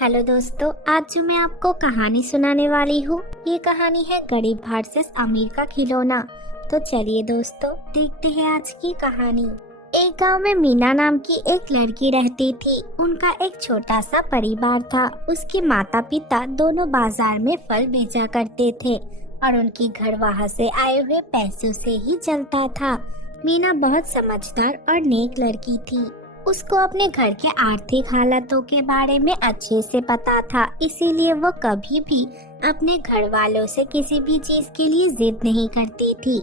Hello दोस्तों, आज जो मैं आपको कहानी सुनाने वाली हूँ, ये कहानी है गरीब वर्सेस अमीर का खिलौना। तो चलिए दोस्तों, देखते हैं आज की कहानी। एक गांव में मीना नाम की एक लड़की रहती थी। उनका एक छोटा सा परिवार था। उसके माता पिता दोनों बाजार में फल बेचा करते थे और उनकी घर वहाँ से आए हुए पैसों से ही चलता था। मीना बहुत समझदार और नेक लड़की थी। उसको अपने घर के आर्थिक हालातों के बारे में अच्छे से पता था, इसीलिए वो कभी भी अपने घर वालों से किसी भी चीज के लिए जिद नहीं करती थी।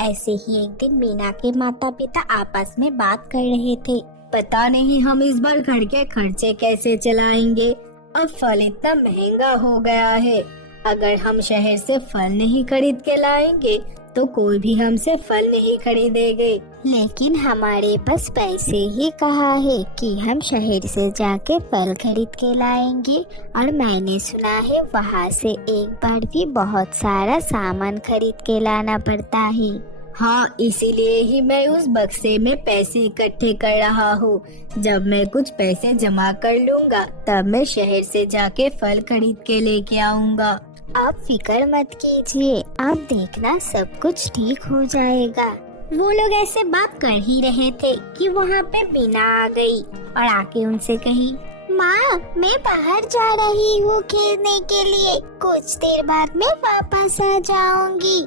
ऐसे ही एक दिन मीना के माता पिता आपस में बात कर रहे थे। पता नहीं हम इस बार घर के खर्चे कैसे चलाएंगे। अब फल इतना महंगा हो गया है। अगर हम शहर से फल नहीं खरीद के लाएंगे तो कोई भी हमसे फल नहीं खरीदेंगे। लेकिन हमारे पास पैसे ही कहाँ है कि हम शहर से जाके फल खरीद के लाएंगे। और मैंने सुना है वहाँ से एक बार भी बहुत सारा सामान खरीद के लाना पड़ता है। हाँ, इसीलिए ही मैं उस बक्से में पैसे इकट्ठे कर रहा हूँ। जब मैं कुछ पैसे जमा कर लूँगा तब मैं शहर से जाके फल खरीद के लेके आऊँगा। आप फिक्र मत कीजिए, आप देखना सब कुछ ठीक हो जाएगा। वो लोग ऐसे बात कर ही रहे थे कि वहाँ पे मीना आ गई और आके उनसे कही, माँ मैं बाहर जा रही हूँ खेलने के लिए, कुछ देर बाद मैं वापस आ जाऊंगी।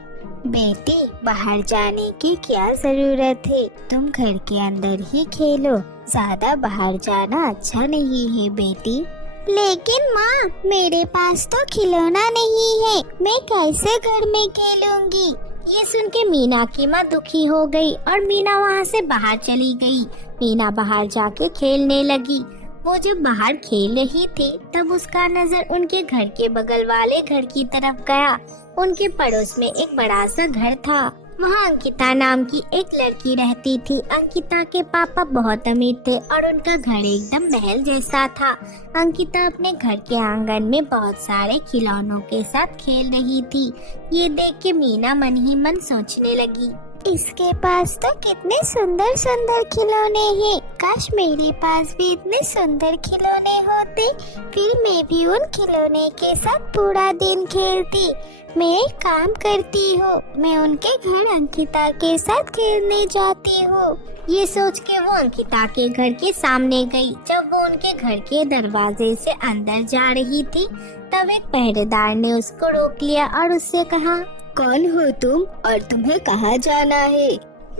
बेटी, बाहर जाने की क्या जरूरत है, तुम घर के अंदर ही खेलो, ज्यादा बाहर जाना अच्छा नहीं है बेटी। लेकिन माँ मेरे पास तो खिलौना नहीं है, मैं कैसे घर में खेलूंगी। ये सुन के मीना की माँ दुखी हो गई और मीना वहाँ से बाहर चली गई। मीना बाहर जाके खेलने लगी। वो जब बाहर खेल रही थी तब उसका नजर उनके घर के बगल वाले घर की तरफ गया। उनके पड़ोस में एक बड़ा सा घर था। वहाँ अंकिता नाम की एक लड़की रहती थी। अंकिता के पापा बहुत अमीर थे और उनका घर एकदम महल जैसा था। अंकिता अपने घर के आंगन में बहुत सारे खिलौनों के साथ खेल रही थी। ये देख के मीना मन ही मन सोचने लगी, इसके पास तो कितने सुंदर सुंदर खिलौने हैं। काश मेरे पास भी इतने सुंदर खिलौने होते, फिर मैं भी उन खिलौने के साथ पूरा दिन खेलती। मैं एक काम करती हूँ, मैं उनके घर अंकिता के साथ खेलने जाती हूँ। ये सोच के वो अंकिता के घर के सामने गई। जब वो उनके घर के दरवाजे से अंदर जा रही थी तब एक पहरेदार ने उसको रोक लिया और उससे कहा, कौन हो तुम और तुम्हें कहाँ जाना है?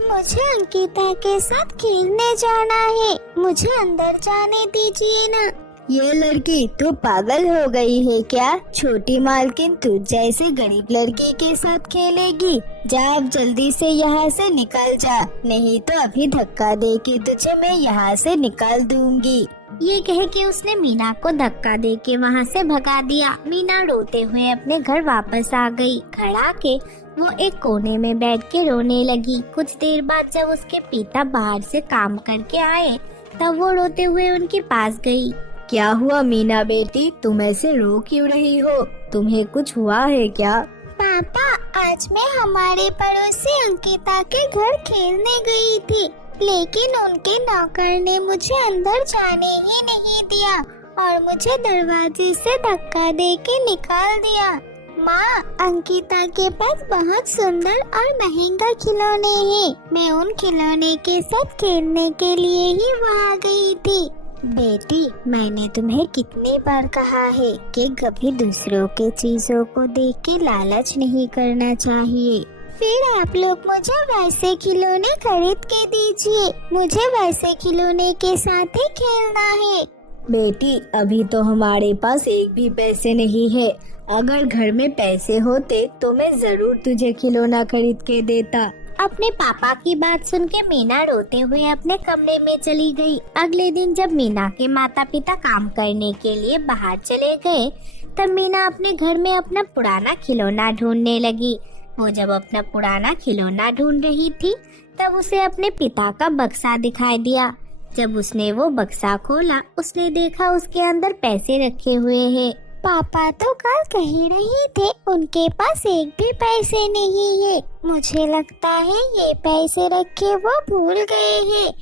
मुझे अंकिता के साथ खेलने जाना है, मुझे अंदर जाने दीजिए ना। ये लड़की तो पागल हो गई है क्या? छोटी मालकिन तू जैसे गरीब लड़की के साथ खेलेगी? जा अब जल्दी से यहाँ से निकल जा, नहीं तो अभी धक्का दे के तुझे मैं यहाँ से निकाल दूंगी। ये कह के उसने मीना को धक्का दे के वहाँ से भगा दिया। मीना रोते हुए अपने घर वापस आ गई। घर आके वो एक कोने में बैठ के रोने लगी। कुछ देर बाद जब उसके पिता बाहर से काम करके आए तब वो रोते हुए उनके पास गई। क्या हुआ मीना बेटी, तुम ऐसे रो क्यों रही हो? तुम्हें कुछ हुआ है क्या? पापा, आज मैं हमारे पड़ोसी अंकिता के घर खेलने गई थी, लेकिन उनके नौकर ने मुझे अंदर जाने ही नहीं दिया और मुझे दरवाजे से धक्का दे के निकाल दिया। माँ, अंकिता के पास बहुत सुंदर और महंगा खिलौने हैं। मैं उन खिलौने के साथ खेलने के लिए ही वहाँ गई थी। बेटी, मैंने तुम्हें कितने बार कहा है कि कभी दूसरों के चीजों को देख के लालच नहीं करना चाहिए। फिर आप लोग मुझे वैसे खिलौने खरीद के दीजिए, मुझे वैसे खिलौने के साथ ही खेलना है। बेटी, अभी तो हमारे पास एक भी पैसे नहीं है। अगर घर में पैसे होते तो मैं जरूर तुझे खिलौना खरीद के देता। अपने पापा की बात सुन के मीना रोते हुए अपने कमरे में चली गई। अगले दिन जब मीना के माता पिता काम करने के लिए बाहर चले गए तब मीना अपने घर में अपना पुराना खिलौना ढूंढने लगी। वो जब अपना पुराना खिलौना ढूंढ रही थी तब उसे अपने पिता का बक्सा दिखाई दिया। जब उसने वो बक्सा खोला, उसने देखा उसके अंदर पैसे रखे हुए हैं। पापा तो कल कह रहे थे उनके पास एक भी पैसे नहीं है। मुझे लगता है ये पैसे रखे वो भूल गए हैं।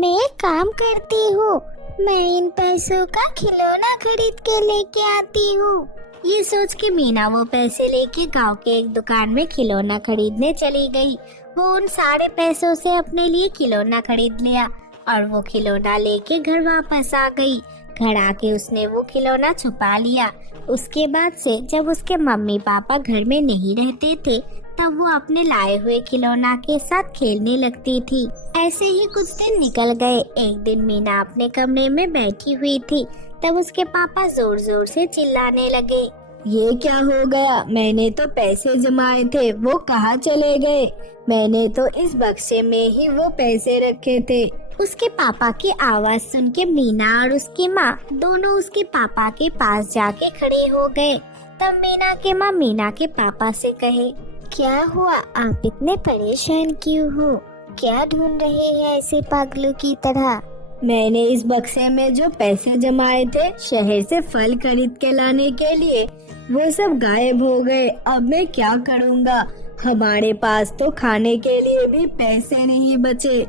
मैं एक काम करती हूँ, मैं इन पैसों का खिलौना खरीद के लेके आती हूँ। ये सोच के मीना वो पैसे लेके गांव के एक दुकान में खिलौना खरीदने चली गई। वो उन सारे पैसों से अपने लिए खिलौना खरीद लिया और वो खिलौना लेके घर वापस आ गई। घर आके उसने वो खिलौना छुपा लिया। उसके बाद से जब उसके मम्मी पापा घर में नहीं रहते थे तब वो अपने लाए हुए खिलौना के साथ खेलने लगती थी। ऐसे ही कुछ दिन निकल गए। एक दिन मीना अपने कमरे में बैठी हुई थी, तब उसके पापा जोर जोर से चिल्लाने लगे। ये क्या हो गया? मैंने तो पैसे जमाए थे, वो कहाँ चले गए? मैंने तो इस बक्से में ही वो पैसे रखे थे। उसके पापा की आवाज सुन के मीना और उसकी माँ दोनों उसके पापा के पास जाके खड़े हो गए। तब मीना के माँ मीना के पापा से कहे, क्या हुआ? आप इतने परेशान क्यों हो? क्या ढूंढ रहे हैं ऐसे पागलों की तरह? मैंने इस बक्से में जो पैसे जमाए थे शहर से फल खरीद के लाने के लिए, वो सब गायब हो गए। अब मैं क्या करूँगा? हमारे पास तो खाने के लिए भी पैसे नहीं बचे।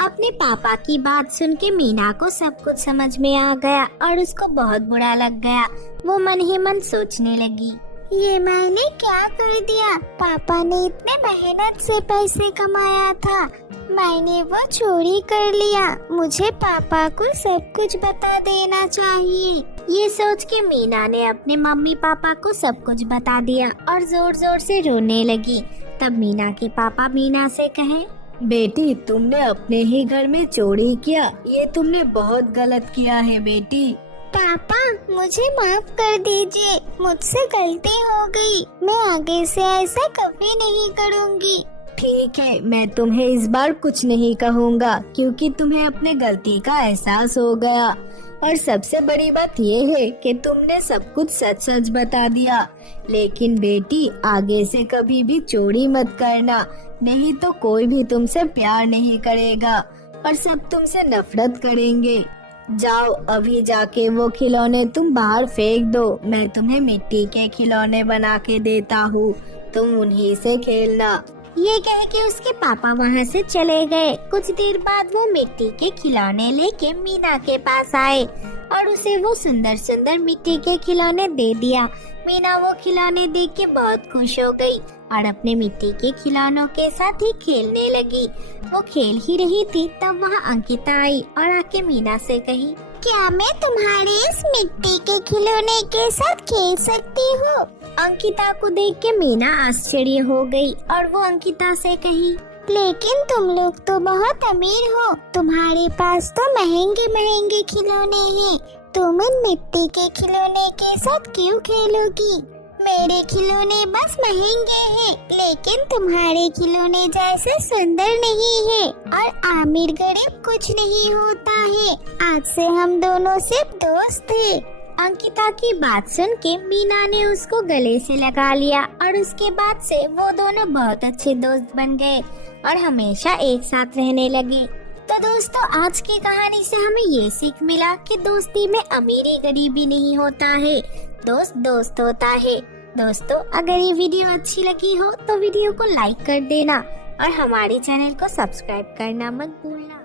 अपने पापा की बात सुन के मीना को सब कुछ समझ में आ गया और उसको बहुत बुरा लग गया। वो मन ही मन सोचने लगी, ये मैंने क्या कर दिया? पापा ने इतने मेहनत से पैसे कमाया था, मैंने वो चोरी कर लिया। मुझे पापा को सब कुछ बता देना चाहिए। ये सोच के मीना ने अपने मम्मी पापा को सब कुछ बता दिया और जोर जोर से रोने लगी। तब मीना के पापा मीना से कहे, बेटी, तुमने अपने ही घर में चोरी किया, ये तुमने बहुत गलत किया है बेटी। पापा, मुझे माफ कर दीजिए, मुझसे गलती हो गई। मैं आगे से ऐसा कभी नहीं करूँगी। ठीक है, मैं तुम्हें इस बार कुछ नहीं कहूँगा क्योंकि तुम्हें अपने गलती का एहसास हो गया। और सबसे बड़ी बात ये है कि तुमने सब कुछ सच सच बता दिया। लेकिन बेटी, आगे से कभी भी चोरी मत करना, नहीं तो कोई भी तुमसे प्यार नहीं करेगा और सब तुमसे नफरत करेंगे। जाओ, अभी जाके वो खिलौने तुम बाहर फेंक दो। मैं तुम्हें मिट्टी के खिलौने बना के देता हूँ, तुम उन्हीं से खेलना। ये कह के उसके पापा वहाँ से चले गए। कुछ देर बाद वो मिट्टी के खिलौने लेके मीना के पास आए और उसे वो सुंदर सुंदर मिट्टी के खिलौने दे दिया। मीना वो खिलौने देख के बहुत खुश हो गई और अपने मिट्टी के खिलौनों के साथ ही खेलने लगी। वो खेल ही रही थी तब वहाँ अंकिता आई और आके मीना से कही, क्या मैं तुम्हारे इस मिट्टी के खिलौने के साथ खेल सकती हूँ? अंकिता को देख के मीना आश्चर्य हो गई और वो अंकिता से कही, लेकिन तुम लोग तो बहुत अमीर हो, तुम्हारे पास तो महंगे महंगे खिलौने हैं, तुम इन मिट्टी के खिलौने के साथ क्यों खेलोगी? मेरे खिलौने बस महंगे हैं, लेकिन तुम्हारे खिलौने जैसे सुंदर नहीं है और अमीर गरीब कुछ नहीं होता है। आज से हम दोनों सिर्फ दोस्त हैं। अंकिता की बात सुन के मीना ने उसको गले से लगा लिया और उसके बाद से वो दोनों बहुत अच्छे दोस्त बन गए और हमेशा एक साथ रहने लगे। तो दोस्तों, आज की कहानी से हमें ये सीख मिला कि दोस्ती में अमीरी गरीबी नहीं होता है, दोस्त दोस्त होता है। दोस्तों, अगर ये वीडियो अच्छी लगी हो तो वीडियो को लाइक कर देना और हमारे चैनल को सब्सक्राइब करना मत भूलना।